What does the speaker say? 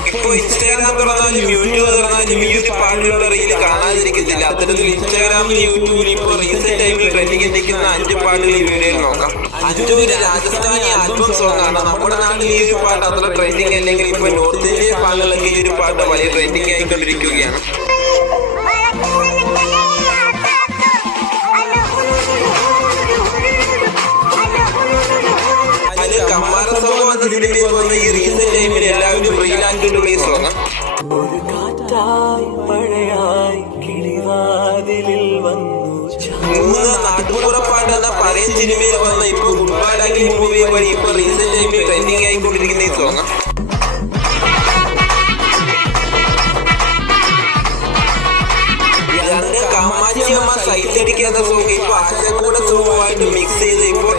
ഇപ്പൊ Instagram തുറന്നാലും YouTube തുറന്നാലും ഈ ഒരു പാട്ടുകളുടെ റീല് കാണാതിരിക്കത്തില്ല. അത്തരത്തിൽ ഇൻസ്റ്റാഗ്രാമിൽ യൂട്യൂബിൽ ഇപ്പോൾ റീസെന്റ് ടൈമിൽ ട്രെൻഡിങ് എത്തിക്കുന്ന 5 പാട്ടുകൾ ഈ വീഡിയോയിൽ നോക്കാം. 5 രാജസ്ഥാനി ആൽബം സോങ് ആണ്. നമ്മുടെ നാട്ടിൽ ഈ ഒരു പാട്ട് അത്ര ട്രെൻഡിങ് അല്ലെങ്കിൽ ഇപ്പൊ നോർത്ത് ഇന്ത്യൻ പാട്ടുകളൊക്കെ ഈ ഒരു പാട്ട് വലിയ ട്രെൻഡിങ് ആയിക്കൊണ്ടിരിക്കുകയാണ്. അത് കമാര സിനിമയിൽ വന്ന ഈ റീസെന്റ് ടൈമിൽ എല്ലാവരും റീലാക്കിയിട്ടുള്ള ഈ സോങ്. ഒരു കാറ്റായി മഴയായി കിളിവാതിലിൽ വന്നു. 3 നാട്ടുപുറപ്പാട്ട് എന്ന പഴയ സിനിമയിൽ വന്ന ഇപ്പൊ ഗുഡ്ബാലാക്കി മൂവി വഴി ഇപ്പൊ റീസെന്റ് ടൈമിൽ ട്രെൻഡിങ് ആയിക്കൊണ്ടിരിക്കുന്ന ഈ സോങ്. കമ്മാച്ചിയമ്മ സൈറ്റ് അടിക്കാത്ത സോങ് ഇപ്പൊ ആശാക്കൂടെ സോങ്ങുമായിട്ട് മിക്സ് ചെയ്ത് ഇപ്പോൾ